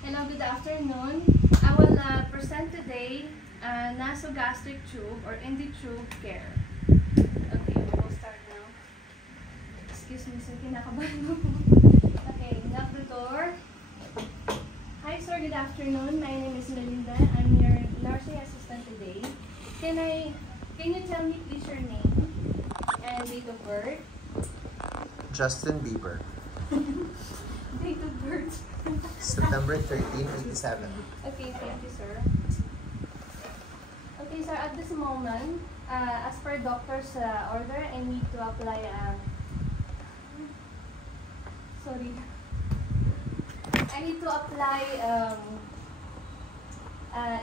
Hello, good afternoon. I will present today nasogastric tube or in the tube care. Okay, we'll start now. Excuse me, sir, kinakabahan mo. Okay, knock the door. Hi, sir, good afternoon. My name is Melinda. I'm your nursing assistant today. Can you tell me please your name and date of birth? Justin Bieber. Date of birth. September 13, 87. Okay, thank you, sir. Okay, sir, at this moment, as per doctor's order, I need to apply sorry. I need to apply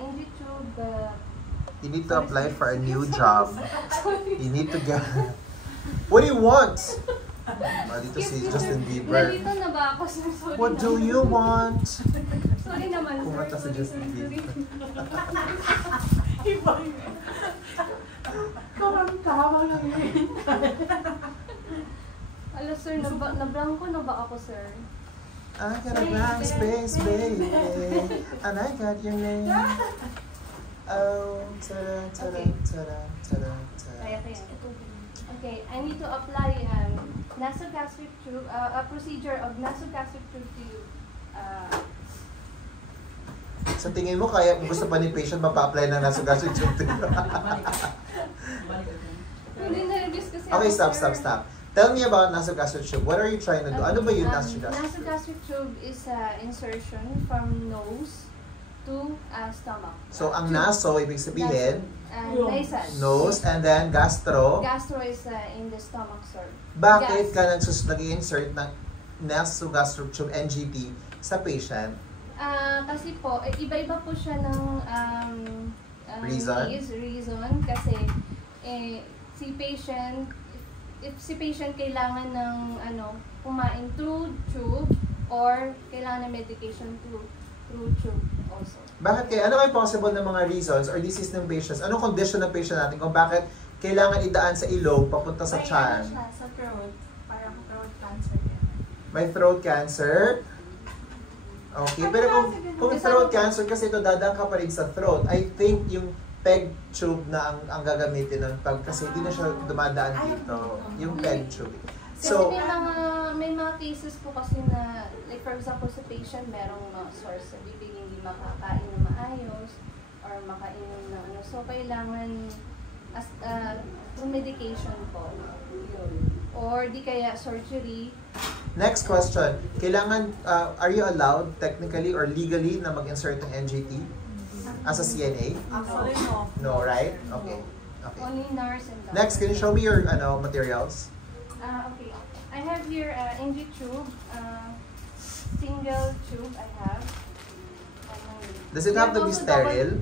in the tube. You need to apply for a new job. You need to get... What do you want? Dito si Justin Bieber. Nalito na ba ako, sir? Sorry What do you want? Sorry naman, sir. Kumanta si Justin Bieber. Iba yun. Karamtawa lang yun. Ala, sir, nablangko na ba ako, sir? I got a blank space, baby. And I got your name. Oh, ta-da, ta-da, ta-da, ta-da, ta-da. Kaya. Okay, I need to apply nasogastric tube, a procedure of nasogastric tube to you. Sa tingin mo, kaya gusto pa ni patient mapa-apply na nasogastric tube? Hindi na-reviews kasi Okay, ako, stop. sir. Tell me about nasogastric tube. What are you trying to do? Ano ba yung nasogastric? Nasogastric tube is insertion from nose to stomach. So, ang naso, ibig sabihin, Nasal. nose, and then gastro. Gastro is in the stomach, sir. Bakit Gas. ka nag-insert ng nasogastric tube NGT sa patient? Kasi po, iba-iba po siya ng reason kasi si patient, if si patient kailangan ng kumain through tube or kailangan ng medication through tube also. Bakit kaya? Ano kayo possible na mga reasons or disease ng patients? Anong condition ng patient natin kung bakit kailangan idaan sa ilong papunta sa tiyan? May siya sa throat. Parang throat cancer yan. May throat cancer? Okay, pero kung throat cancer kasi ito dadaan ka pa rin sa throat, I think yung peg tube na ang gagamitin nun kasi hindi na siya dumadaan dito. Yung peg tube. So, may mga cases po kasi na, like for example sa patient, merong source sa bibig, hindi makakain na maayos or makainom na so kailangan medication po yun. Or di kaya surgery. Next question. Kailangan, are you allowed technically or legally na mag-insert ng NGT as a CNA? Actually, no. No, right? Okay. Only nurse and doctor. Next, can you show me your materials? Okay. I have here NG tube, single tube I have. Does it have to be sterile?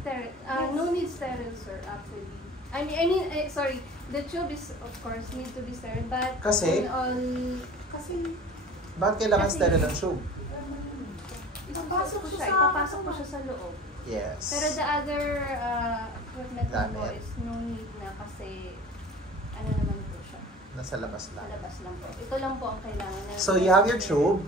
Sterile. No need sterile, sir, actually. I mean, sorry, the tube is, of course, need to be sterile, but Kasi? Kasi Bakit kailangan sterile ang tube? ipapasok po siya sa loob. Yes. Pero the other equipment po Gamit. is no need na kasi naman po siya. Nasa labas Sa lang. labas lang po. Ito lang po ang kailangan na. So, you have your tube.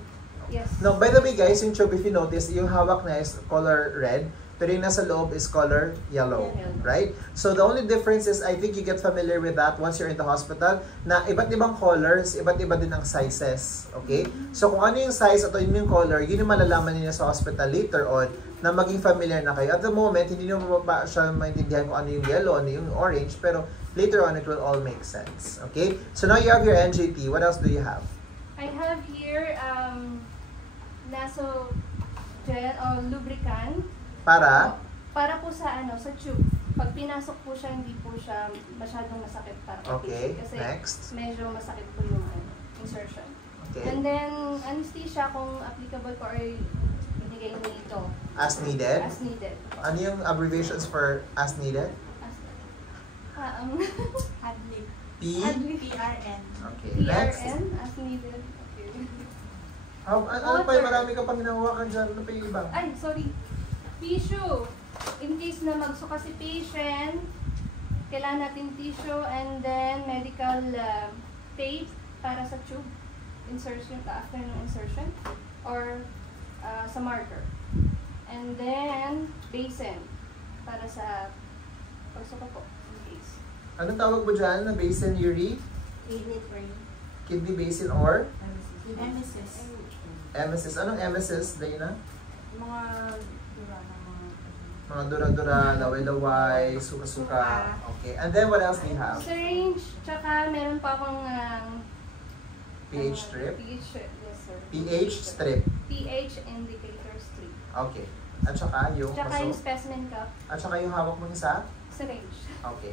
Yes. Now, by the way guys, yung tube, if you notice, yung hawak na is color red, pero yung nasa loob is color yellow, right? So, the only difference is, I think you get familiar with that once you're in the hospital, na iba't ibang colors, iba't iba din ang sizes, okay? So, kung ano yung size at ano yung color, yun yung malalaman niyo sa hospital later on, na maging familiar na kayo. At the moment, hindi nyo pa siya maintindihan kung ano yung yellow, ano yung orange, pero later on, it will all make sense, okay? So, now you have your NGT. What else do you have? I have here naso gel or lubricant. Para? Para po sa sa tube. Pag pinasok po siya, hindi po siya masyadong masakit para Okay, kasi next. medyo masakit po yung insertion. Okay. And then anesthesia kung applicable po or ibigay nito. As needed? As needed. Ano yung abbreviations for as needed? Hadley. Hadley. PRN. Okay, next. PRN as needed. Okay. Ano pa yung marami ka pang hinahawakan dyan? Ano pa yung iba? Ay, sorry. Tissue. In case na magsuka si patient, kailangan natin tissue and then medical tape para sa tube insertion, after ng insertion. Or sa marker. And then, basin. Para sa pagsuka po. In case. Anong tawag mo dyan na basin, Yuri? Kidney basin or? Emesis. Emesis. Anong emesis, Dana? Mga dura na Mga dura-dura, laway-laway, suka-suka. Okay. And then, what else do you have? Syringe, tsaka meron pa akong pH strip? pH, yes sir. pH strip. pH indicator strip. Okay. At saka yung Tsaka yung paso? specimen cup, At saka yung hawak mo isa? syringe. Okay.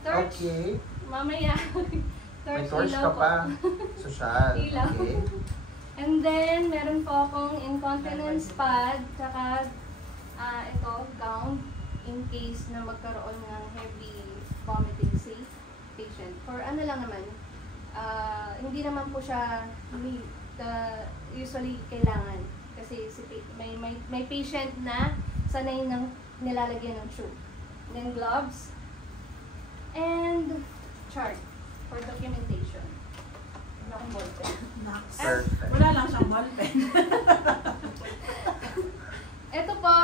Torch, Okay. mamaya. May Torch, torch ilaw ka po. pa. Social. Ilaw. Okay. And then, meron po akong incontinence pad, tsaka ito, gown, in case na magkaroon ng heavy vomiting sa patient. For ano lang naman, hindi naman po siya usually kailangan. Kasi may patient na sanay ng nilalagyan ng tube. Then gloves, and chart for documentation. Wala akong ballpen. Perfect. Wala lang siyang ballpen. Ito po,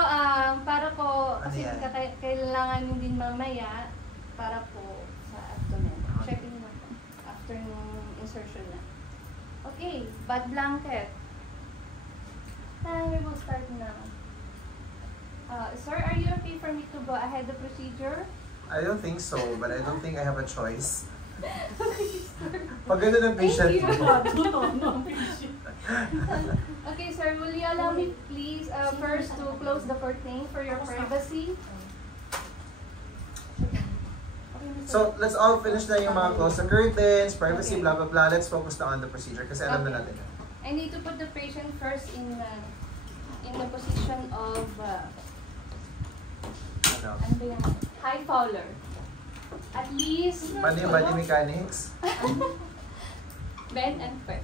para po, kasi Ano yan? kailangan din mamaya para po sa abdomen. Checking na po after ng insertion na. Okay, bad blanket. And we will start now. Sir, are you okay for me to go ahead the procedure? I don't think so, but I don't think I have a choice. Pag ganun ang patient Thank you. mo. Okay, sir, will you allow me please first to close the curtain for your privacy? Okay, Mr. So, let's all finish na yung mga close the curtains, privacy, Okay. blah, blah, blah. Let's focus na on the procedure kasi alam na Okay. natin yun. I need to put the patient first in the position of Ano? ano ba yan? High Fowler. At least Paano yung body mechanics? bend and pet.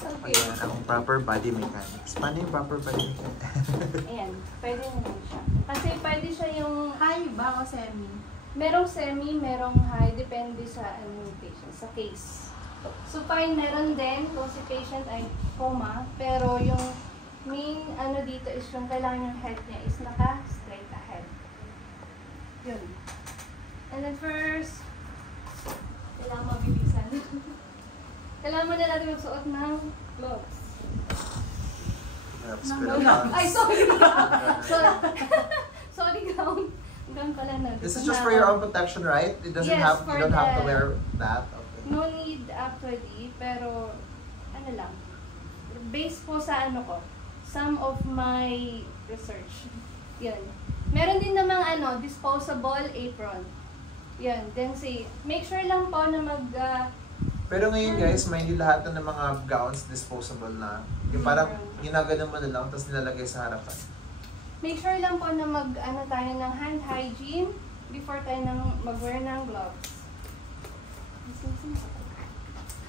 Okay. Ayan, ang proper body mechanics. Paano yung proper body mechanics? Ayan, pwede naman siya. Kasi pwede siya yung High ba o semi? merong semi, merong high, depende sa yung patient, sa case. So fine, meron din kung si patient ay coma, pero yung main ano dito is yung kailangan yung head niya is naka-straight ahead. Yun. And then first, kailangan mabibisan. Kailangan mo na natin magsuot ng gloves. Gloves, Ng pero gloves. Ay, sorry! sorry, sorry, gown. Gown pala na. This is just for your own protection, right? It doesn't Yes, have, for you don't have to the- wear that. Okay. No need actually, pero ano lang. Based po sa ano ko, some of my research. Yun. Meron din namang ano, disposable apron. Yun. Then say, make sure lang po na Pero ngayon guys, may hindi lahat na ng mga gowns disposable na. Yung parang ginaganon mo na lang, tapos nilalagay sa harapan. make sure lang po na ano tayo ng hand hygiene before tayo mag-wear ng gloves.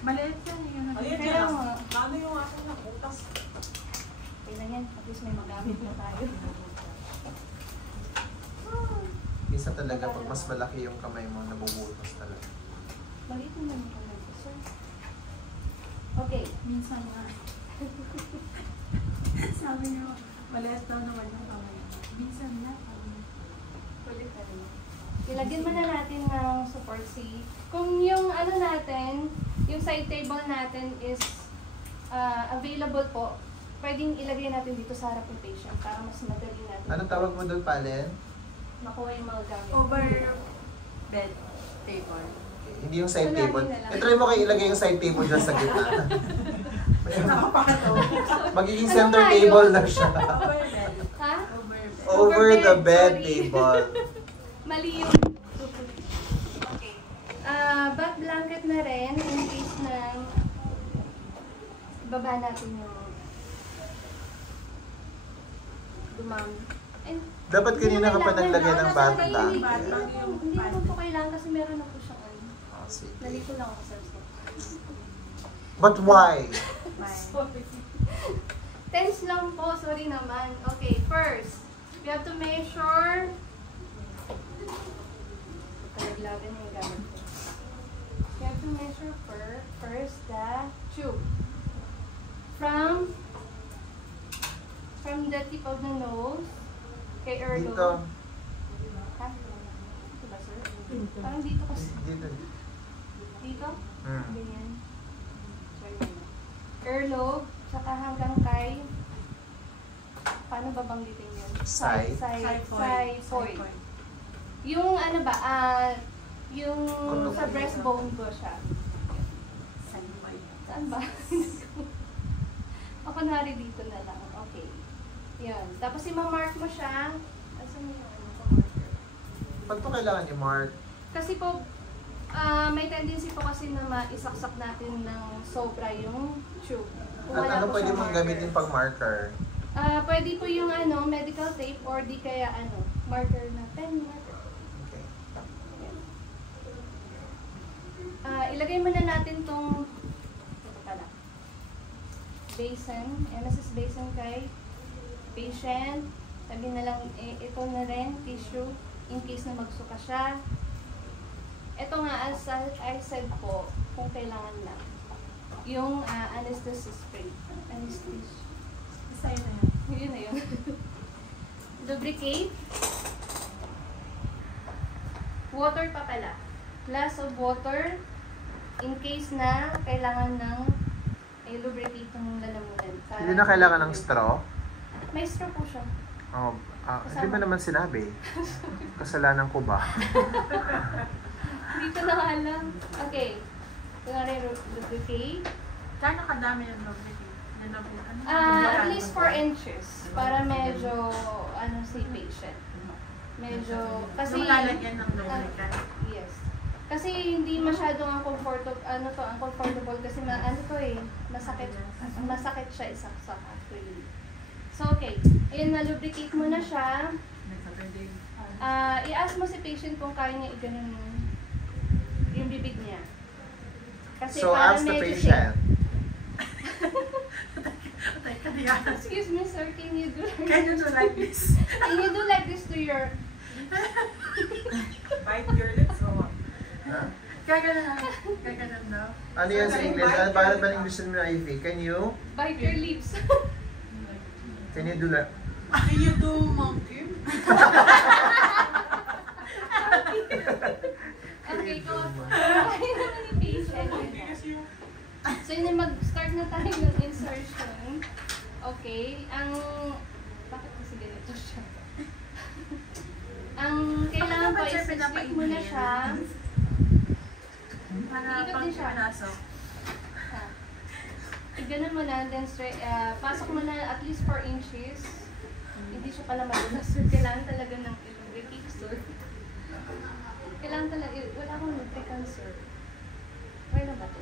Maliit yan yun. Maliit Kaya yan. nga. Paano yung aking nakutas? Kailan yan, at least may magamit na tayo. Minsan talaga, pag mas malaki yung kamay mo, nabubutos talaga. Maliit naman yung kamay ko, sir. Okay. Minsan nga. Sabi niyo, maliit daw naman yung kamay. Minsan na. Kulit na rin. Ilagyan mo na natin ng support C. Kung yung ano natin, yung side table natin is available po, pwedeng ilagay natin dito sa harap ng patient para mas madali natin. Anong tawag mo doon, Palen? Makuha yung mga gamit. Over bed table. Hindi yung side Wala, table. hindi na lang. I-try mo kayo ilagay yung side table dyan sa gitna. Nakapato. Magiging Ano center nga table yun? na siya. Over bed. Ha? Over bed. Over the bed, bed sorry. table. Mali yung... Okay. Back blanket na rin in case na baba natin yung dumami. And Dapat kanina ka pa naglagay ng bath blanket. blanket. Hindi naman po kailangan kasi meron na po siyang ano. Oh, sige. Nalito lang ako sa step. But why? Sorry. Tense lang po, sorry naman. Okay, first, we have to measure. Talaglagan yung gamit ko. We have to measure first the tube. From the tip of the nose, kay earlobe. Dito. Ha? Dito ba, sir? Parang dito kasi. Dito. Dito? Hmm. Ganyan. Sorry. Earlobe, saka hanggang kay, paano babanggitin yun? Side. Xiphoid. Yung ano ba, yung sa breastbone ko siya. Saan ba? O kunwari dito na lang. Okay. Yan. Tapos i-mark mo siya. Asan yung ano ko marker? Pag ito kailangan i-mark. Kasi po, may tendency po kasi na maisaksak natin ng sobra yung tube. Kung At wala ano po pwede siyang mong marker. gamitin pag marker? Pwede po yung ano, medical tape or di kaya ano, marker na pen marker. Okay. Ilagay muna natin tong ito pala. Basin, MSS basin kay patient. Sabi na lang, ito na rin, tissue, in case na magsuka siya. Ito nga, as I said po, kung kailangan lang. Yung anesthesia spray. Anesthesia. Isa na yan. Yun na yun. Lubricate. Water pa pala. Glass of water. In case na kailangan ng lubricate ng lalamunan. Hindi na kailangan ng straw? May straw po siya. Oh, hindi mo naman sinabi. Kasalanan ko ba? Hindi ko na alam. Okay. Kunwari lubricate. Kano kadami yung lubricate? At least 4 inches. Para medyo, si patient. Medyo, kasi... Yung lalagyan ng lubricant. Yes. Kasi hindi masyadong ang comfortable kasi masakit siya isaksak actually. So okay, ayun na lubricate mo na siya. I-ask mo si patient kung kaya niya i-ganon yung bibig niya. Kasi So para ask the medyo patient. Excuse me sir, can you do like this? Can you do like this to your Bite your lips or what? Huh? Kaganan daw. Ano yan sa English? Ano ba ang English mo na Ivy? Can you bite your lips? do that? Can you do monkey? Okay, go on. Kaya naman ni patient. So yun, mag-start na tayo ng insertion. Okay, bakit kasi ganito siya? Ang kailangan po is stick mo na siya. Para Ikot pag din siya. pinasok. Ganun mo na, then straight, pasok mo na at least 4 inches. Hindi siya pala madulas. So, kailangan talaga ng lubricate, sir. Kailangan talaga, wala akong lubricant, sir. Okay na ba ito?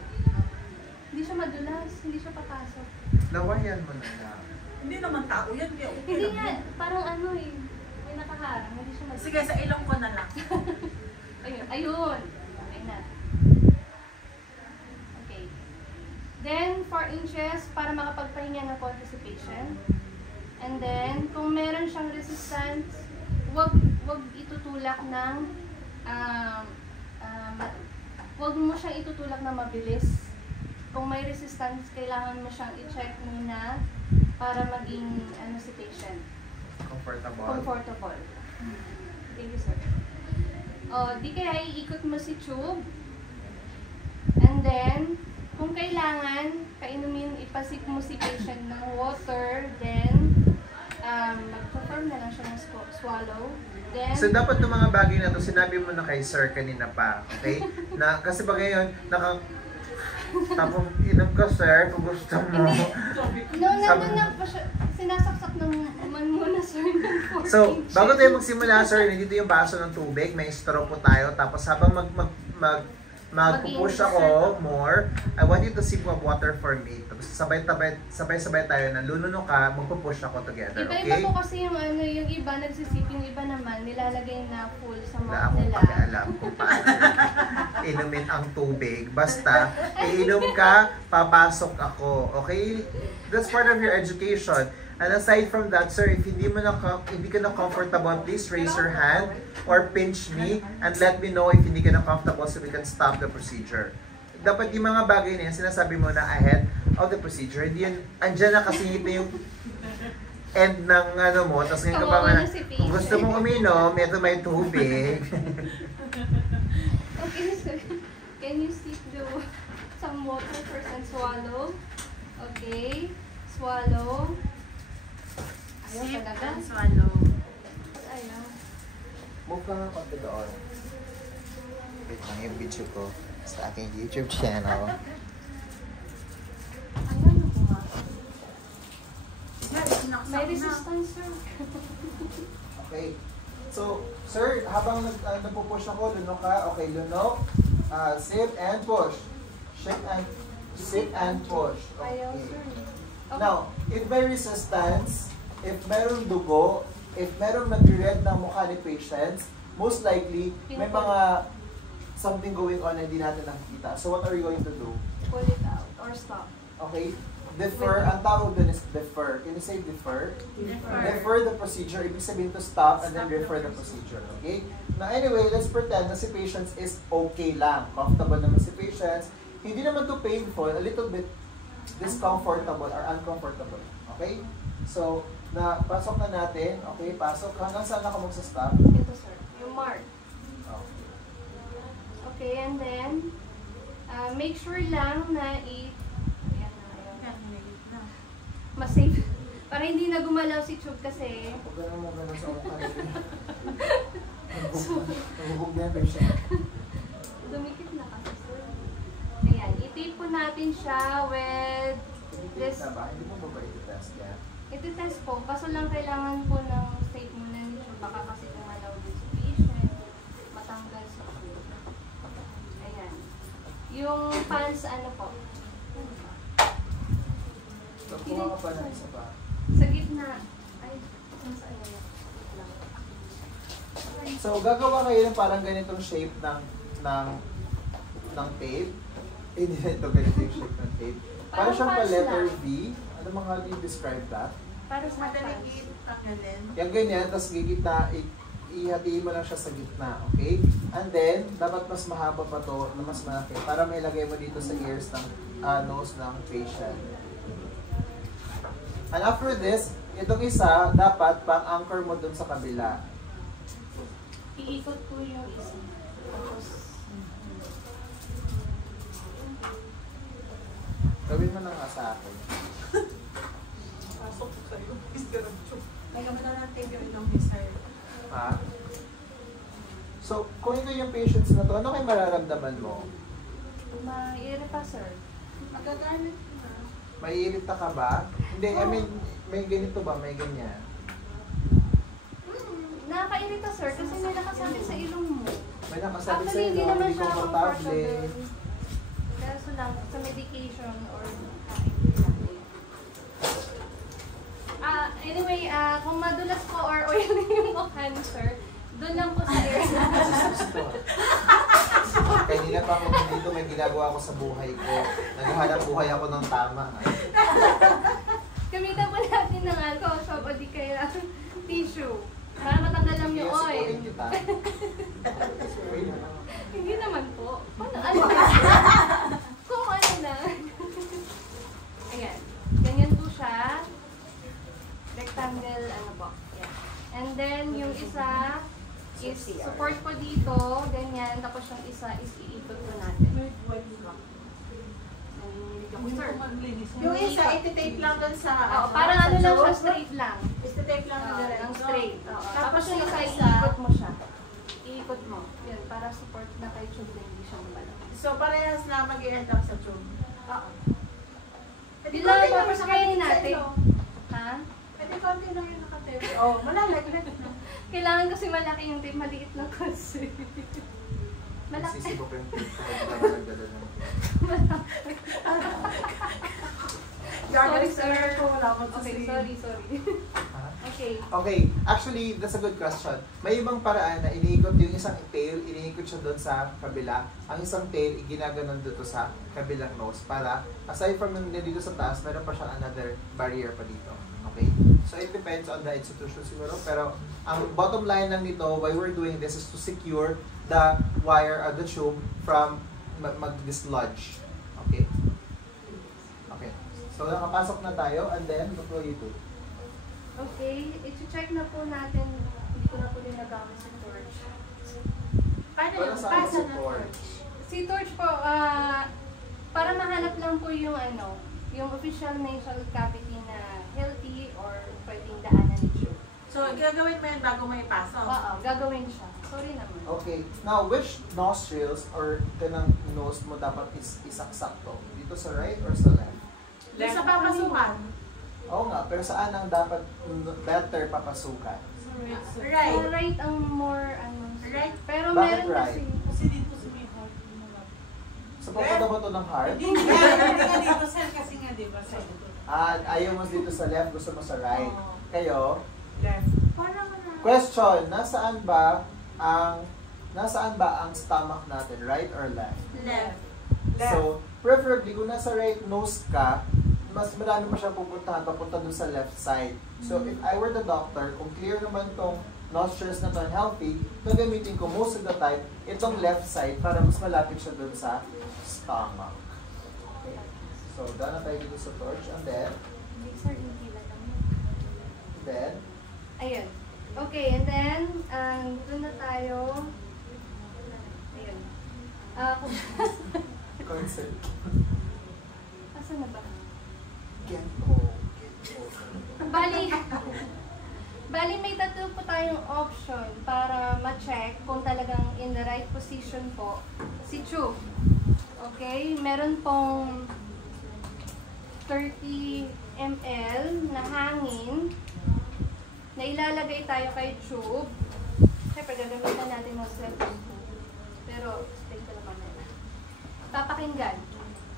Hindi siya madulas, hindi siya papasok. Lawayan mo na lang. Hindi naman tao yan. Hindi nga, parang may nakaharang, hindi siya madulas. Sige, sa ilong ko na lang. Ayun. Okay na. Okay. Then, 4 inches para makapagpahinga ng konti si patient. And then, kung meron siyang resistance, wag itutulak ng wag mo siyang itutulak na mabilis. Kung may resistance, kailangan mo siyang i-check muna para maging si patient comfortable. Thank you, sir. Di kaya iikot mo si tube. And then, kung kailangan, ipasip mo si patient ng water, then, mag-perform na lang siya ng swallow. Then, So dapat ng mga bagay na to sinabi mo na kay sir kanina pa, okay? Kasi pag ngayon, tapos inom ka sir kung gusto mo. nandun na pa siya, sinasaksak naman muna, sir, ng 4 So, inches. bago tayo magsimula sir, nandito yung baso ng tubig, may straw po tayo. Tapos habang magpupush ako more, I want you to sip of water for me. Tapos sabay-sabay tayo na lununo ka, magpupush ako together, Iba-iba okay? po kasi yung yung iba nagsisip, yung iba naman nilalagay na full sa Wala mouth akong nila. pakialam kung paano inumin ang tubig. Basta, iinom ka, papasok ako. Okay? That's part of your education. And aside from that, sir, if hindi ka na comfortable, please raise your hand or pinch me and let me know if hindi ka na comfortable so we can stop the procedure. dapat yung mga bagay na yan, sinasabi mo na ahead of the procedure. Hindi yun, andyan na kasi ito yung end ng ano mo, tapos ngayon ka pa Kawawa nga, na si Paige. kung gusto mong uminom, ito may tubig. Okay, so can you sip some water first and swallow? Okay, swallow. Ayaw Sip talaga. and swallow. Ayaw. Move ka nga konti doon. Wait lang yung video ko sa aking YouTube channel. Ayaw na po nga. Yeah, sinaksak May na. resistance, sir. Okay. So, sir, habang nagpo-push ako, lunok ka. Okay, lunok. Sip and push. Sip and push. Ayaw, Okay. sir. Okay. Now, if may resistance, if merong dugo, if merong nag-red ng mukha ni patients, most likely, may mga something going on na hindi natin nakikita. So, what are we going to do? Pull it out or stop. Okay? Defer. Ang tawag dun is defer. Can you say defer? Defer the procedure. Ibig sabihin to stop and then refer the procedure. Okay? Now anyway, let's pretend na si patients is okay lang. Comfortable naman si patients. Hindi naman to painful. A little bit discomfortable or uncomfortable. Okay? So, pasok na natin. Okay, pasok. Hanggang saan ako magsa-stop? Ito, sir. Yung mark. Okay. Okay, and then, make sure lang na ayan na, ayan. Yan, hinigit na. Mas safe. Para hindi na gumalaw si tube kasi. Huwag ganun mo ganun sa mukha nito. Naguhug na yung patient. Dumikit na kasi, sir. Ayan, i-tape po natin siya with this. Na ba? Hindi mo ba ba iti-test yan? Iti-test po, kaso lang kailangan po ng tape muna nito. Baka kasi gumalaw din si patient. Matanggal si tube. Ayan. Yung pants, ano po? So, kuha ka pa ng isa pa. Sa gitna. Ay, sa ano na. So, gagawa kayo ng parang ganitong shape ng tape. Hindi ito ganito yung shape ng tape. Parang siyang Parang pa-letter lang. V. Ano mga how do you describe that? Para sa pants. Madaling tanggalin. Yung ganyan, tapos gigitna, ihatiin mo lang siya sa gitna, okay? And then, dapat mas mahaba pa to, na mas malaki, para may ilagay mo dito sa ears ng nose ng patient. And after this, itong isa, dapat pang-anchor mo dun sa kabila. Iikot po yung isa. Tapos, Gawin mo na nga sa akin. Pasok ko sa'yo. Lagyan mo na lang tape yung ilong ni sir. Ha? So, kung ito yung patients na to, ano kayo mararamdaman mo? ma-irita, sir. Magagalit na. Maiirita ka ba? Hindi, I mean, may ganito ba? May ganyan? Nakakairita, sir, kasi may nakasabit sa ilong mo. May nakasabi Actually, sa'yo hindi na naman hindi siya komportable. Kaso lang, sa medication or anyway, kung madulas po or oily yung mukha niyo, sir, doon lang po sa ear. Kanina pa ako dito, may ginagawa ako sa buhay ko. Naghahanap buhay ako ng tama. Gamitan po natin ng alcohol swab o di kaya tissue. Para matanggal lang yung Kaya oil. sikurin kita. Hindi naman po. Paano? Ano? Kung ano na. Ayan. Ganyan po siya. Rectangle, ano po. Ayan. And then, yung isa is support po dito. Ganyan. Tapos yung isa is iikot po natin. Sir. Yung isa, iti-tape lang dun sa... Oo, parang ano lang siya, straight lang. Iti-tape lang na diretso. Ang straight. Oo. Tapos Tapos yung isa, isa, iikot mo siya. Iikot mo. Yun, para support na kay tube na hindi siya mabalaw. so parehas na mag-i-end up sa tube. Oo. Pwede Yun lang konti ang lang papaskayin yung natin. nakatape. Ha? Pwede konti lang yung nakatape. Oh, malalaglag na. Kailangan kasi malaki yung tape, maliit lang kasi. Malaki. Nagsisibo ko yung tape ko. Ba't nagdala ng Gagaling sa sir. hair ko, wala akong Okay, sasabihin. sorry. Ha? Okay. Okay, actually, that's a good question. May ibang paraan na iniikot yung isang tail, iniikot siya doon sa kabila. Ang isang tail, ginaganon dito sa kabilang nose para, aside from yung dito sa taas, meron pa siyang another barrier pa dito. Okay? So, it depends on the institution siguro. Pero, ang bottom line lang nito, why we're doing this is to secure the wire or the tube from mag-dislodge. Okay? Okay. So, nakapasok na tayo, and then, what will you do? Okay, i-check na po natin. Hindi ko na po din nagamit si torch. Paano Para yung saan pasa si na torch? Si torch po, para mahanap lang po yung yung official nasal cavity na healthy or pwedeng daanan ni tube. So, gagawin mo yan bago may pasok? Oo, gagawin siya. Sorry naman. Okay. Now, which nostrils or kanang nose mo dapat isaksak to? Dito sa right or sa left? Doon sa papasukan? Oo nga, pero saan ang dapat better papasukan? Right. Right ang more, Right. Pero Bakit meron right? kasi, Kasi dito sa may heart. So, papunta ba to ng heart? Hindi nga dito, sir, kasi nga, di ba, sir? Ayaw mo dito sa left, gusto mo sa right. Oo. Kayo? Left. Parang na. Question, nasaan ba ang stomach natin, right or left? Left. So, preferably kung nasa right nose ka, mas marami mo siyang pupuntahan papunta dun sa left side. So, if I were the doctor, kung clear naman tong nostrils na to and healthy, gagamitin ko most of the time itong left side para mas malapit siya dun sa stomach. So, daan na tayo dito sa torch. And then, ayun. Okay, and then, doon na tayo. Ayun. concert. Asa na ba? Gento. Bali may tatlo po tayong option para ma-check kung talagang in the right position po si tube. Okay? Meron pong 30 ml na hangin na ilalagay tayo kay tube. Siyempre, gagamitan natin ng stethoscope. Pero, explain ko naman nila. Papakinggan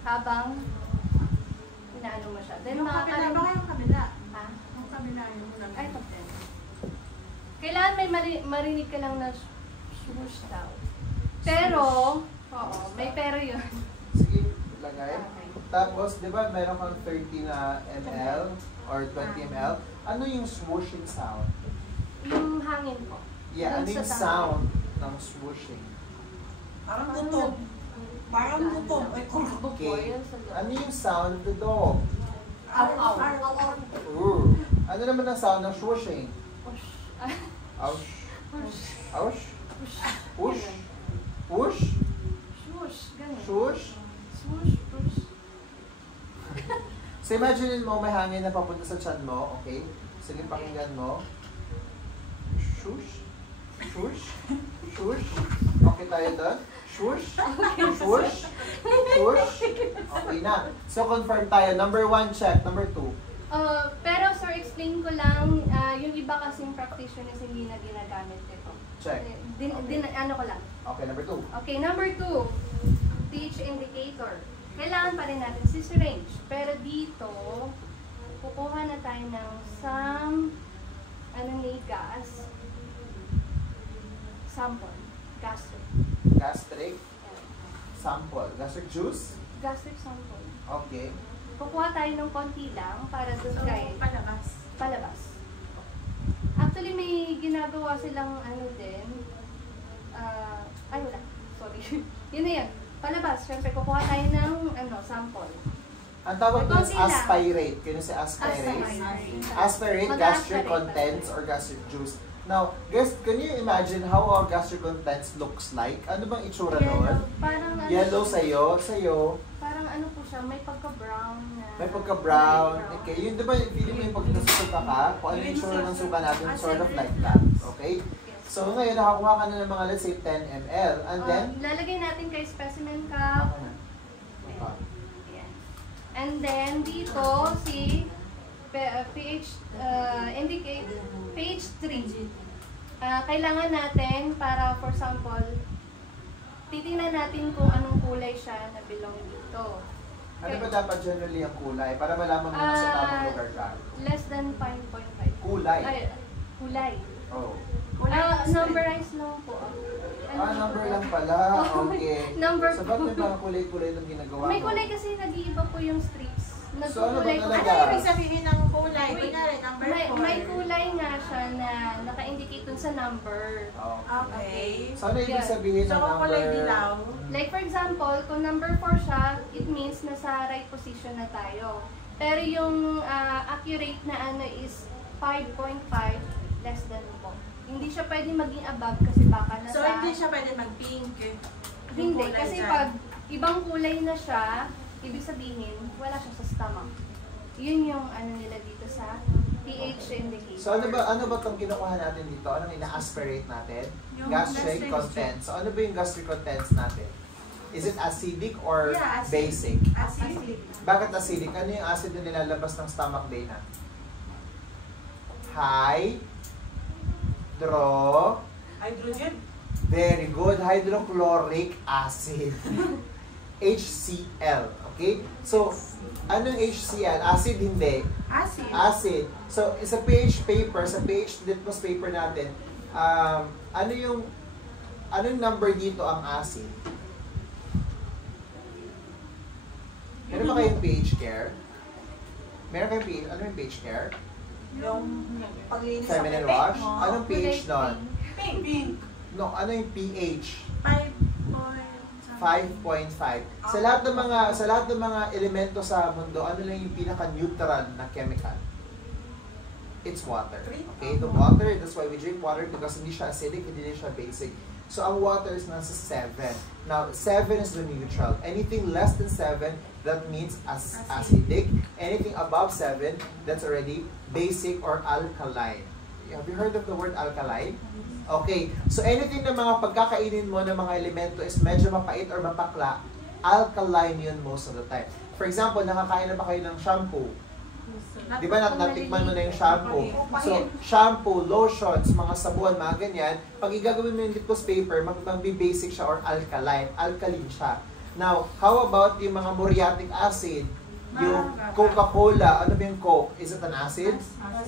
habang inaano mo siya. Then, Yung kabila, baka yung kabila. Ha? Yung kabila yung lang. Ay, top 10. Kailangan may marinig ka lang na swoosh daw. Pero, oo, may pero yun. Sige, lagay. Okay. Tapos, di ba, meron kang 30 na ml or 20 ml. Ano yung swooshing sound? Yung hangin po. Yeah, ano Dun yung sa sound ng swooshing? Parang gutom. Parang gutom. Ay, kung Okay. Ano yung sound of the dog? Aw, aw. Ooh. Ano naman ang sound ng swooshing? Push. Ouch. Push. Ouch. Push. Push. Push. Swoosh. Ganun. Swoosh. Swoosh. Push. So imagine mo may hangin na papunta sa tiyan mo, okay? Sige, pakinggan mo. Shush. Shush. Shush. Okay tayo doon? Shush. Shush. Shush. Okay na. So confirm tayo. Number 1 check. Number 2. Pero sir, explain ko lang, yung iba kasing practitioners hindi na ginagamit ito. Check. Ano ko lang. Okay, number 2. Okay, number 2, teach indicator. Kailangan pa rin natin si syringe. Pero dito, kukuha na tayo ng some, gas, sample, gastric. Gastric sample. Gastric juice? Gastric sample. Okay. Kukuha tayo ng konti lang para dun So, kay palabas. Actually, may ginagawa silang din. Wala. Sorry. Yun na yan. Palabas. Siyempre, kukuha tayo ng sample. Ang tawag doon is Konti lang. aspirate. Kaya si aspirate. Aspirate, gastric contents or gastric juice. Now, guys, can you imagine how our gastric contents looks like? Ano bang itsura noon? Parang Yellow sa'yo. Parang po siya, may pagka-brown na. May pagka-brown. Okay, yun di ba, feeling mo yung pag nasusuka ka, kung ano yung itsura ng suka natin, sort of like that. Okay? So ngayon, nakakuha ka na ng mga, let's say, 10 ml. And then? Lalagay natin kay specimen cup. Okay na. Ayan. And then, dito, si pH, indicate, pH 3. Kailangan natin, para for sample, titingnan natin kung anong kulay siya na belong dito. Ano ba dapat generally ang kulay? Para malaman mo na sa tamang lugar ka. Less than 5.5. Kulay. Ay, kulay. Oh. Numberize lang po. Number lang pala. Okay. Number So, ba't may mga kulay-kulay itong ginagawa mo? May kulay kasi nag-iiba po yung strips. So, ano ba Nagkukulay talaga? Ano ibig sabihin ng kulay? Kunyari, number 4. may kulay nga siya na naka-indicate dun sa number. Okay. So, ano ibig sabihin So, ng kung kulay number? dilaw, Like for example, kung number 4 siya, it means nasa right position na tayo. Pero yung accurate na ano is 5.5 less than po. Hindi siya pwede maging above kasi baka nasa... so hindi siya pwede mag-pink. Yung Hindi, kulay kasi dyan. pag ibang kulay na siya, ibig sabihin, wala siya sa stomach. Yun yung ano nila dito sa pH indicator. So, ano ba itong kinukuha natin dito? Anong ina-aspirate natin? Yung Gastric gastric content. So, ano ba yung gastric contents natin? Is it acidic or Yeah, acidic. basic? Acidic. Bakit acidic? Ano yung acid na nilalabas ng stomach vein? Hydrogen. Very good. Hydrochloric acid. HCl. Okay? So, anong HCl? Acid hindi. Acid. Acid. So, sa pH paper, sa pH litmus paper natin, anong number dito ang acid? Meron ba kayong pH care? Meron kayong pH? Ano yung pH care? Yung paglinis sa Feminine puwet wash? mo. Anong pH doon? Pink. No, ano yung pH? 5.5. Sa lahat ng mga elemento sa mundo, ano lang yung pinaka-neutral na chemical? It's water. Okay, the water, that's why we drink water because hindi siya acidic, hindi siya basic. So ang water is nasa 7. Now, 7 is the neutral. Anything less than 7, that means acidic. Anything above 7, that's already basic or alkaline. Have you heard of the word alkaline? Okay, so anything na mga pagkakainin mo ng mga elemento is medyo mapait or mapakla, alkaline yun most of the time. For example, nakakain na ba kayo ng shampoo? Di ba natikman mo na yung shampoo? So, shampoo, lotions, mga sabon, mga ganyan, pag igagawin mo yung litmus paper, magbi-basic siya or alkaline siya. Now, how about yung mga muriatic acid? Yung Coca-Cola, ano ba yung Coke? Is it an acid?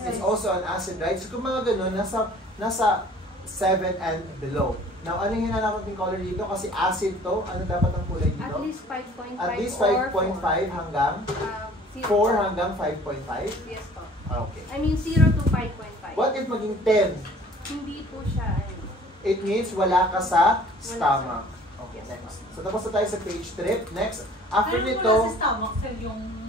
It's also an acid, right? So, kung mga ganun, nasa 7 and below. Now, ano yung hinanakot yung color dito? Kasi acid to, ano dapat ang kulay dito? At least 5.5 At least or 5.5 hanggang 4 hanggang 5.5? Yes po. Okay. I mean 0 to 5.5. What if maging 10? Hindi po siya ano. It means wala ka sa stomach. Okay, Yes. next. So, tapos na tayo sa page trip. Next, after Ano nito, mula sa stomach cell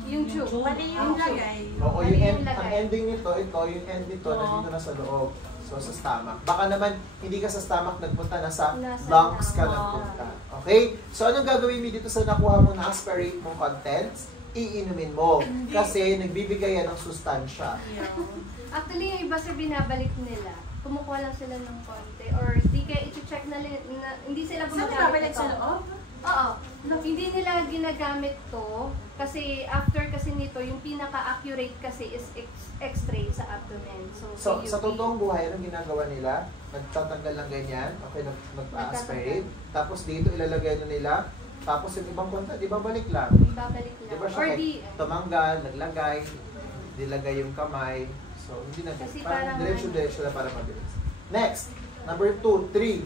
Yung tube. Mali yung lagay. oo, Ano yung yung ang lagay? ending nito, yung end nito, Oo. nandito na sa loob. So, sa stomach. Baka naman, hindi ka sa stomach nagpunta, nasa Nasa lungs ka lung. nagpunta. Okay? So, anong gagawin mo dito sa nakuha mo na aspirate mong contents? Iinumin mo. Kasi, nagbibigay yan ng sustansya. Actually, yung iba sir, binabalik nila. Kumukuha lang sila ng konti. Or di kaya i-check na, hindi sila Saan gumagamit nababalik nito. sa loob? Oo. Hindi nila ginagamit to kasi after kasi nito, yung pinaka-accurate kasi is x-ray sa abdomen. So, PUP. sa totoong buhay, anong ginagawa nila? Nagtatanggal lang ganyan. Okay, nag-aspirate. Tapos dito, ilalagay na nila. Tapos yung ibang konta, di ba balik lang? Babalik lang. Di ba siya Or kahit di, tumanggal, naglagay, nilagay yung kamay. So, hindi na. Kasi Parang parang diretso-diretso na para mabilis. Next, number 2, 3.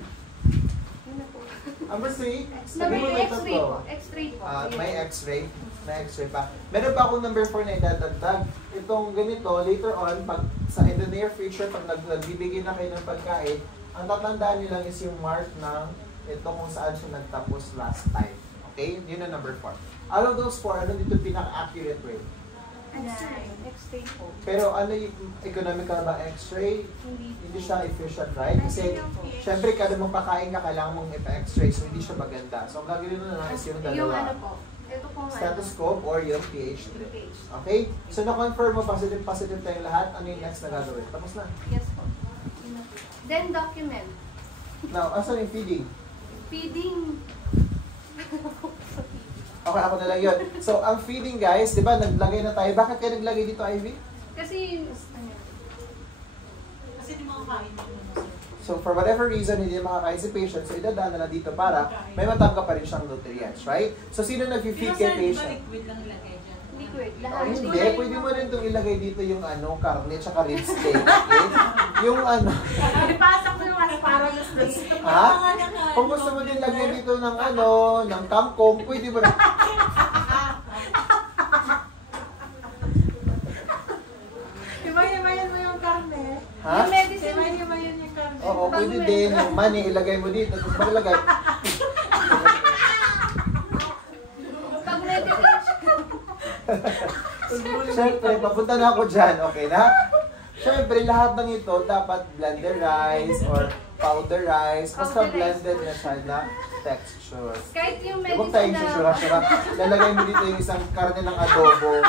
yun na po. Number 3, Number may x-ray po. X-ray po. Ayun. may x-ray. May x-ray pa. Meron pa akong number 4 na idadagdag. Itong ganito, later on, pag sa in the near future, pag nagbibigay na kayo ng pagkain, ang tatandaan nyo lang is yung mark ng ito kung saan siya nagtapos last time. Okay? Yun ang number 4. Out of those 4, ano dito pinaka-accurate way? X-ray po. Pero ano yung economical ba x-ray? Hindi siya efficient, right? Kasi, syempre, kada mong pakain ka, kailangan mong ipa-x-ray, so hindi siya maganda. So, ang gagawin mo na lang is yung Yung ano dalawa. po. Ito pong Stethoscope or yung pH strip. pH. Okay? So, na-confirm mo, positive tayong lahat. Ano yung next na gagawin? Tapos na. Yes po. Yun na po. Then document. Now, asan yung feeding? Feeding. Okay, ako na lang yun. So, ang feeding, guys, di ba, naglagay na tayo. Bakit kayo naglagay dito, Ivy? Kasi, ano, Kasi di makakain din mo, sir. So, for whatever reason, hindi makakain si patient, so idadaan na lang dito para may matanggap pa rin siyang nutrients, right? So, sino nag-feed kay Di ba patient? liquid lang ilagay dyan? liquid. Oh, Lahat. hindi, pwede mo rin itong ilagay dito yung ano, karne, tsaka rib steak, okay? Yung ano, Ipasok mo yung asparagus doon. ha? Kung gusto mo din lagay dito ng ano, ng kangkong, pwede mo rin. Ha? Yung medicine. Kaya ba yun yung karne? Oo, pwede din. Yung money, ilagay mo dito. Tapos maglagay. Pag medication. Siyempre, papunta na ako dyan. Okay na? Siyempre, lahat ng ito dapat blender rice or powder rice. Basta blended na siya na texture. Kahit yung Huwag medicine tayong na... susura-sura. Lalagay mo dito yung isang karne ng adobo.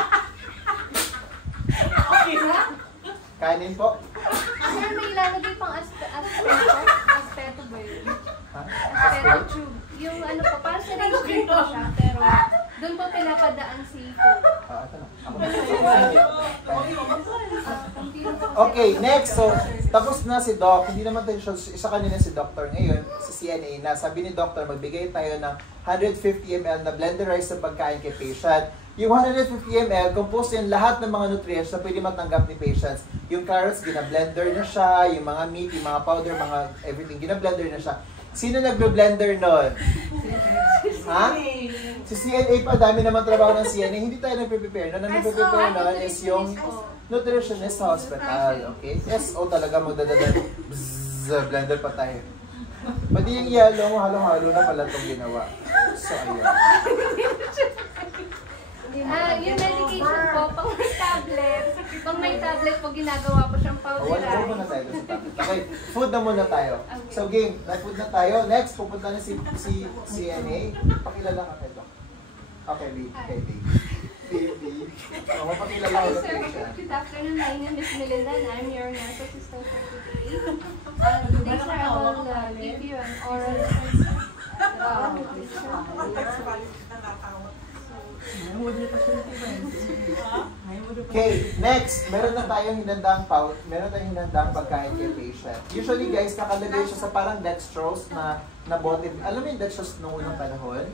Kanin po. Sir, may ilalagay pang aspeto. Aspeto ba yun? Ha? Aspeto tube. Yung ano pa, parang sa range din po siya. Pero doon po pinapadaan si food. Ito na. Ako na. Continue po. Okay, next. So, tapos na si Doc. Hindi naman tayo sure. Isa kanina si Doctor ngayon, si CNA, na sabi ni Doctor, magbigay tayo ng 150 ml na blender rice sa pagkain kay patient. Yung 150 ml, composed yan lahat ng mga nutrients na pwede matanggap ni patients. Yung carrots, gina-blender na siya. Yung mga meat, yung mga powder, mga everything, gina-blender na siya. Sino nagbe-blender nun? Ha? Si CNA pa, dami naman trabaho ng CNA. Hindi tayo nagpe-prepare. Ang nagpe-prepare nun is yung nutritionist sa hospital. Okay? SO talaga magdadala. Bzzz, blender pa tayo. Pati yung yellow, halo-halo na pala itong ginawa. So, ayun. Yung medication po, pang may tablet. Pang may tablet po, ginagawa ko siyang Wala powderize. muna tayo sa topic. Okay, food na muna tayo. So game, food na tayo. Next, pupunta na si CNA. Pakilala ka kayo. Okay, B. Okay, B. B. Mapakilala Hi ko sir, na siya. good afternoon. My name is Melinda and I'm your nurse assistant for today. Today sir, I will give you an oral Okay, next, meron tayong hinandang pagkain kay patient. Usually guys, nakalagay siya sa parang dextrose na bote. Alam mo yung dextrose noong unang panahon?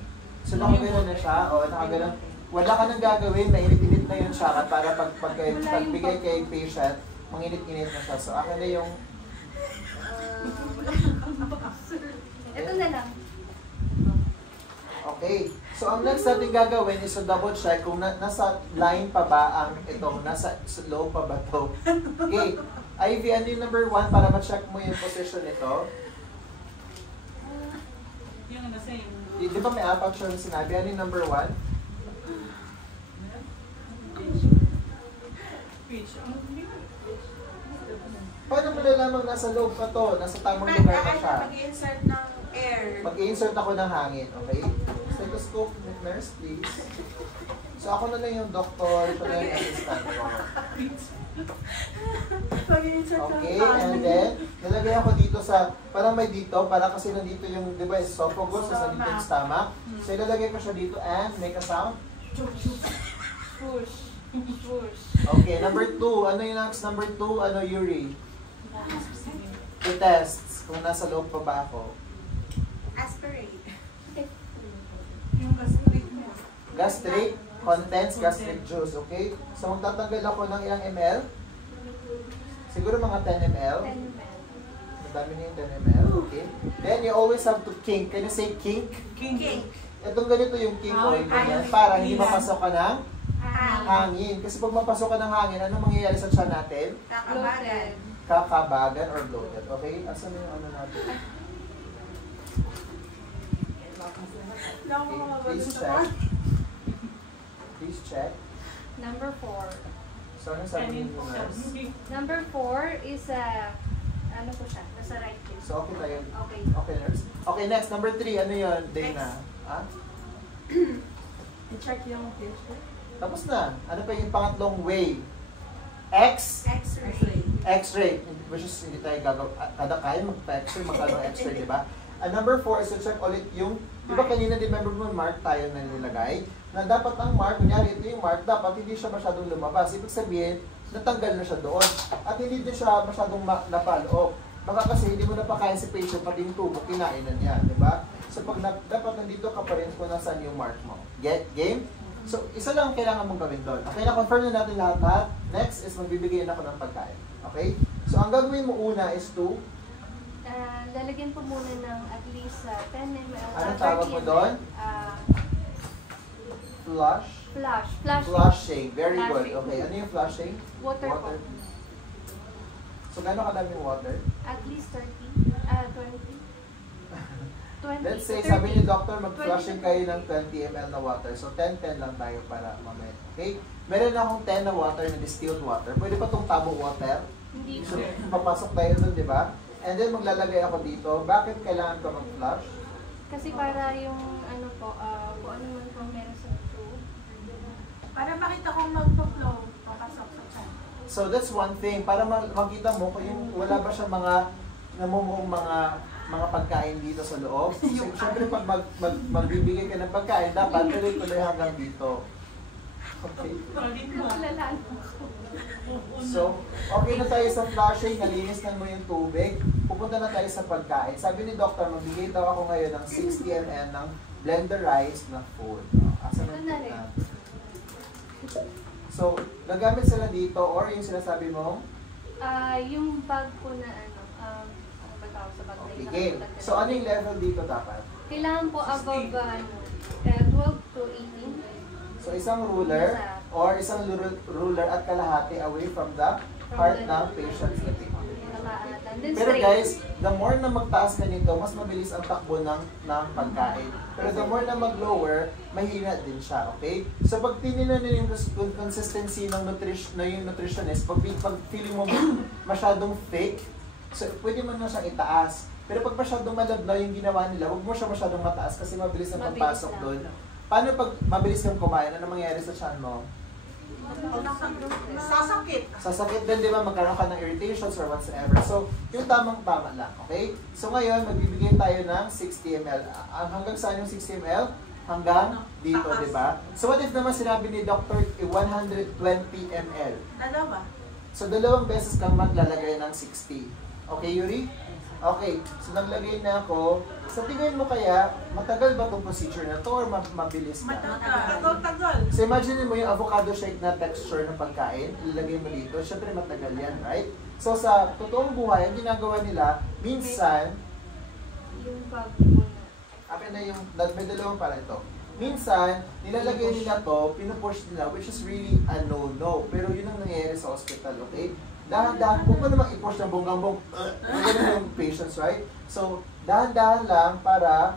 So nakagano na siya, o nakagano. Wala ka nang gagawin, mainit-init na yun siya para pagbigay kay patient, manginit-init na siya. So akin na yung... Ito na lang. Okay. So, ang next natin gagawin is to double check kung nasa line pa ba ang itong, nasa low pa ba to. Okay. Ivy, ano yung number 1 para ma-check mo yung position nito? Yung ano sa yung... Di ba may aperture na sinabi? Ano yung number 1? Pitch. Paano mo nalamang nasa loob pa to? Nasa tamang lugar pa siya? Mag-insert ng air. Mag-insert ako ng hangin, okay? Stethoscope, nurse, please. So ako na lang yung doktor, siya na yung assistant ko. Mag-insert ng Okay, and then, nalagay ako dito sa, parang may dito, para kasi nandito yung, di ba, esophagus, kasi nandito yung stomach. So ilalagay ko siya dito and make a sound. Push. Push. Okay, number 2. Ano yung next? Number 2, ano, Yuri? I-tests kung nasa loob pa ba ako. Aspirate. Yung gastric mo. Gastric, contents, gastric juice, okay? So magtatanggal ako ng ilang ml? Siguro mga 10 ml. 10 ml. Madami na yung 10 ml, okay? Then you always have to kink. Can you say kink? King. Itong ganito yung kink oil ganyan, para hindi mapasok ka ng hangin. Kasi pag mapasok ka ng hangin, anong mangyayari sa tiyan natin? Kakabagan. Kakabagan or bloated, okay? Asan na yung ano natin? Okay, please check. Please check. Number 4. So, ano sabi niyo nurse? Number 4 is ano po siya? Nasa right place. So, okay tayo. Okay. Okay, nurse. Okay, next. Number 3. Ano yun, Dana? Ha? I-check yung picture. Tapos na. Ano pa yung pangatlong way? X? X-ray. X-ray. Which is, hindi tayo gagawin. Kada kaya magpa-X-ray, magkano X-ray, di ba? And number 4 is to check ulit yung, di ba kanina, remember mo, mark tayo na nilagay? Na dapat ang mark, kunyari ito yung mark, dapat hindi siya masyadong lumabas. Ibig sabihin, natanggal na siya doon. At hindi din siya masyadong napaloob. Baka kasi hindi mo napakain si patient, pati yung tubo, kinain na niya, di ba? So pag dapat nandito ka pa rin kung nasaan yung mark mo. Get? Game? So, isa lang ang kailangan mong gawin doon. Okay, na-confirm na natin lahat. Next is magbibigay na ako ng pagkain. Okay? So, ang gagawin mo una is to Lalagyan po muna ng at least 10 ml. Anong tawag mo doon? Flush? Flush. Flush. Flushing. Very good. Flushing. Okay, ano yung flushing? Water po. So, gano'ng kadaming water? At least 20. 20. Let's say, 30. sabi ni doctor, mag-flushing kayo ng 20 ml na water. So, 10-10 lang tayo para mamaya. Okay? Meron akong 10 na water na distilled water. Pwede pa itong tabo water? Hindi So, po. papasok tayo dun, di ba? And then, maglalagay ako dito. Bakit kailangan ko mag-flush? Kasi para yung ano po, kung ano man po meron sa tube. Para makita kong magpa-flow, papasok sa chan. So, that's one thing. Para makita mo kung yung wala ba siya mga namumuong mga pagkain dito sa loob. So, syempre, pag magbibigay ka ng pagkain, dapat tuloy-tuloy hanggang dito. Okay. Nalalaan ko. So, okay na tayo sa flushing, nalinis na mo yung tubig, pupunta na tayo sa pagkain. Sabi ni Doctor, magbigay daw ako ngayon ng 60 ml ng blenderized na food. Asa na Ito na rin. na? So, gagamit sila dito or yung sinasabi mo? Yung bag po na ano ba tawag sa bag na Okay, yun? game. So, ano yung level dito dapat? Kailangan po above 12 to 18. So, isang ruler or isang ruler at kalahati away from the heart ng patient's ipin. Then Pero straight. guys, the more na magtaas ka nito, mas mabilis ang takbo ng pagkain. Pero the more na mag-lower, mahina din siya, okay? So pag tininan nyo yung consistency ng nutritionist, pag feeling mo masyadong fake, so pwede mo na siyang itaas. Pero pag masyadong malabnaw yung ginawa nila, huwag mo siya masyadong mataas kasi mabilis ang Mabilis pagpasok lang. doon. Paano pag mabilis kang kumain? Ano mangyayari sa tiyan mo? Sasakit. Sasakit din, di ba? Magkaroon ka ng irritations or whatsoever. So, yung tamang-tama lang, okay? So, ngayon, magbibigay tayo ng 60 ml. Hanggang saan yung 60 ml? Hanggang dito, di ba? So, what if naman sinabi ni Dr. 120 ml? Dalawa. So, dalawang beses kang maglalagay ng 60. Okay, Yuri? Okay, so naglagay na ako. Sa tingin mo kaya, matagal ba itong procedure na to or mabilis na? Tagal. So imagine mo yung avocado shake na texture ng pagkain, ilalagay mo dito, syempre matagal yan, right? So sa totoong buhay, ang ginagawa nila, minsan, Yung bag po na. akin na yung, may dalawang para ito. Minsan, nilalagay nila to, pinupush nila, which is really a no-no. Pero yun ang nangyayari sa hospital, okay? Dahan-dahan, huwag mo namang i-push ng bonggang-bong, ganun yung patients, right? So, dahan-dahan lang para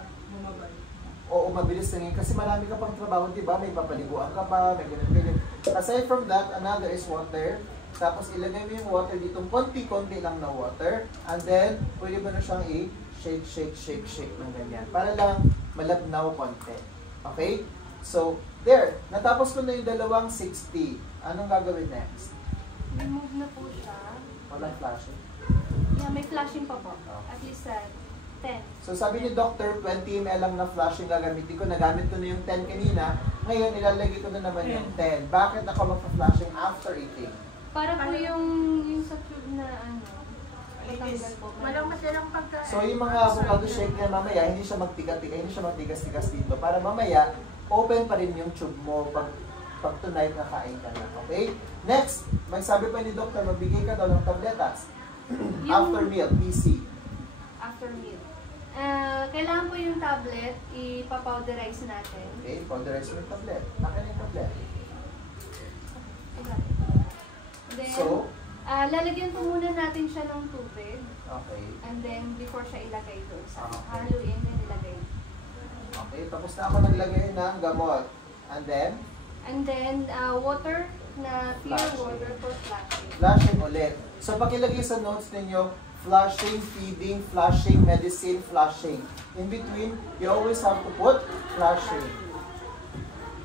oo, mabilis lang yun. Kasi marami ka pang trabaho, di ba? May papaliguan ka pa, may ganun-ganun. Aside from that, another is water. Tapos ilagay mo yung water dito, konti-konti lang na water. And then, pwede mo na siyang i-shake, shake, shake, shake ng ganyan. Para lang malabnaw konti. Okay? So, there. Natapos ko na yung dalawang 60. Anong gagawin next? Remove na po siya. Walang flashing. Yeah, may flashing pa po. At least 10. So sabi ni Doctor, 20 ml lang na flashing gagamitin ko. Nagamit ko na yung 10 kanina. Ngayon, ilalagay ko na naman yung 10. Bakit ako magpa-flashing after eating? Para po yung sa tube na ano, matanggal po. Walang masyadong pagkain. So yung mga avocado shake na mamaya, hindi siya magtigas-tigas dito. Para mamaya, open pa rin yung tube mo pag tonight nakain ka na. Okay? Next, magsabi pa ni Doctor, magbigay ka daw ng tabletas. After meal, PC. After meal. Kailangan po yung tablet, ipapowderize natin. Okay, powderize mo yung tablet. Akin yung tablet. Then, So, lalagyan po muna natin siya ng tubig. okay. And then, before siya ilagay doon sa Okay. haluin, then ilagay. Okay, tapos na ako naglagay ng gamot. And then, Water na pure Flashing. water for flashing. flashing ulit. So, pakilagay sa notes ninyo, flushing, feeding, flushing, medicine, flushing. In between, you always have to put flushing.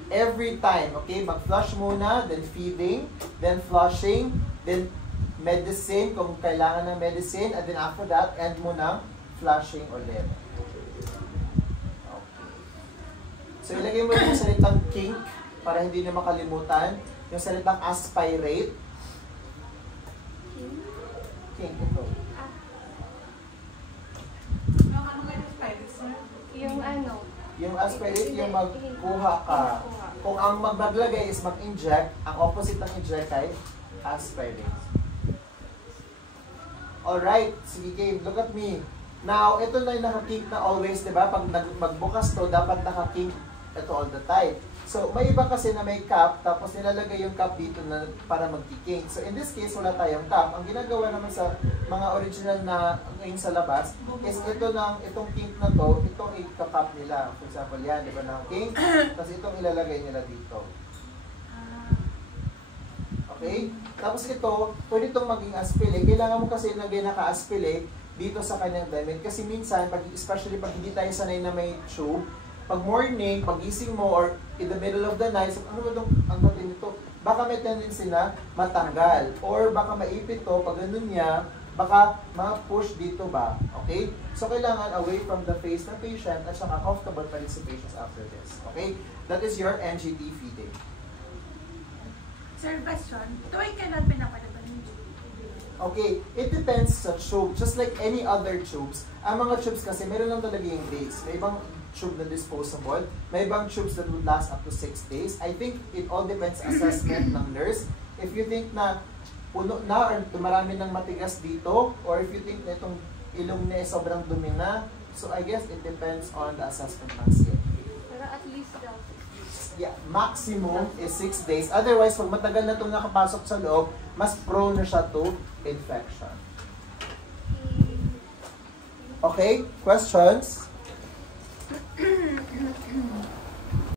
Every time, okay? Mag-flush muna, then feeding, then flushing, then medicine, kung kailangan ng medicine, and then after that, end mo ng flushing ulit. Okay. So, ilagay mo yung salitang kink para hindi na makalimutan. Yung salitang aspirate. Kink, ito. Yung ano, Yung aspirate, yung magkuha ka. Kung ang maglagay is mag-inject, ang opposite ng inject ay aspirate. Alright, sige game, look at me. Now, ito na yung naka-kink na always, di ba? Pag magbukas to, dapat naka-kink ito all the time. So, may iba kasi na may cap, tapos nilalagay yung cap dito na para magkikink. So, in this case, wala tayong cap. Ang ginagawa naman sa mga original na ngayon sa labas, is itong kink na to, itong i-cap nila. For example, yan, di ba na kink? Tapos itong ilalagay nila dito. Okay? Tapos ito, pwede itong maging aspile. Kailangan mo kasi lagay naka-aspile dito sa kanyang damit. Kasi minsan, especially pag hindi tayo sanay na may tube, pag morning, pag-gising mo, or in the middle of the night, so, ano ba itong ang tatin nito? Baka may tendency na matanggal. Or baka maipit to, pag ganun niya, baka ma-push dito ba? Okay? So, kailangan away from the face ng patient at saka comfortable pa rin si patients after this. Okay? That is your NGT feeding. Sir, question. Tuwing kailan pinapalaban yung tube? Okay, it depends sa tube. Just like any other tubes, ang mga tubes kasi meron lang talaga yung dates. May ibang tube na disposable, may ibang tubes that would last up to 6 days. I think it all depends sa assessment ng nurse. If you think na puno na or marami ng matigas dito, or if you think na itong ilong niya sobrang dumi na, so I guess it depends on the assessment ng CFA. Pero at least daw 6 days. Yeah, maximum is 6 days. Otherwise, pag matagal na itong nakapasok sa loob, mas prone na siya to infection. Okay? Questions?